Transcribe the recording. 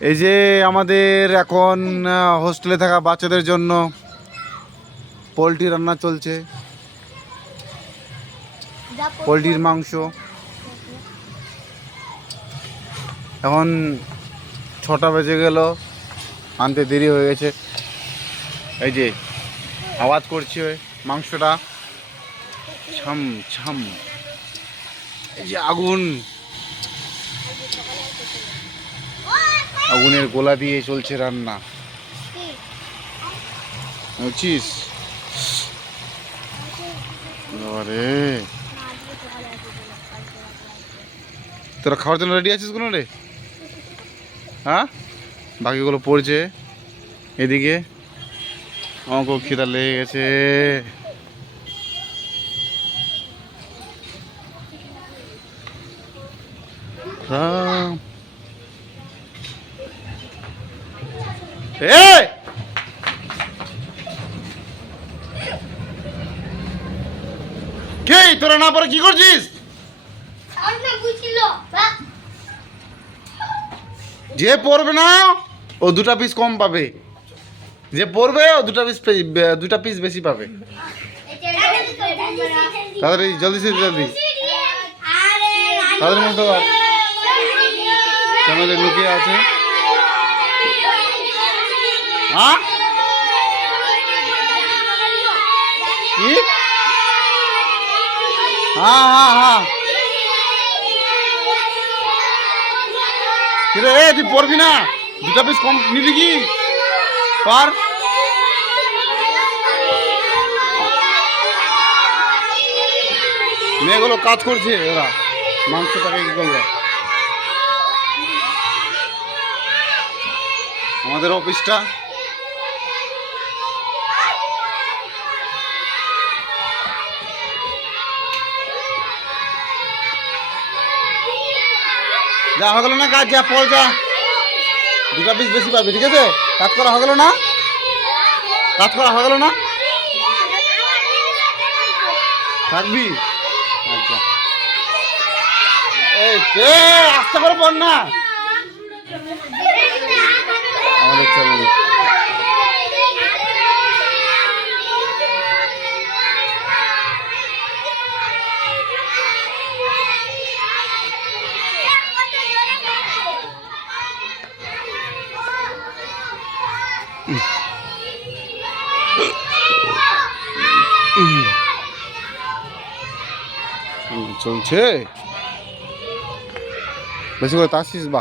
এই যে আমাদের এখন হোস্টেলে থাকা বাচ্চাদের জন্য পোলট্রি রান্না চলছে, পোলট্রির মাংস। এখন 6টা বেজে গেল, আনতে দেরি হয়ে গেছে। এই যে আওয়াজ করছে মাংসটা, ছাম ছাম। এই যে আগুন, আগুনের গোলা দিয়ে চলছে রান্না, বুঝছিস? আরে তোরা খাওয়ার জন্য রেডি আছিস কোনো রে? হ্যাঁ, বাকিগুলো পড়ছে এদিকে। আমাকে খিদা লেগে গেছে। কে তোরা না পরে কি করছিস? যে পড়বে না ও 2টা পিস কম পাবে, যে পড়বে ও 2টা পিস বেশি পাবে। তাড়াতাড়ি জলদি জলদি তাদের মধ্যে চ্যানেলে লুকিয়ে আছে। হ্যাঁ কি? হ্যাঁ হ্যাঁ হ্যাঁ, কিরে তুই পড়বি না? 2টা পিস কম নিবি কি? পার মেয়েগুলো কাজ করছে, ওরা মাংসটাকে কি করবে? আমাদের অফিসটা যা হয়ে গেল না কাজ, যা পড় যা, 2টা পিস বেশি পাবি, ঠিক আছে? কাজ করা হয়ে গেল না? কাজ করা হয়ে গেল না? থাকবি? আচ্ছা, এই আস্তে করে পড় না আমাদের চ্যানেলে। চলছে, বেশি করে তাসিস বা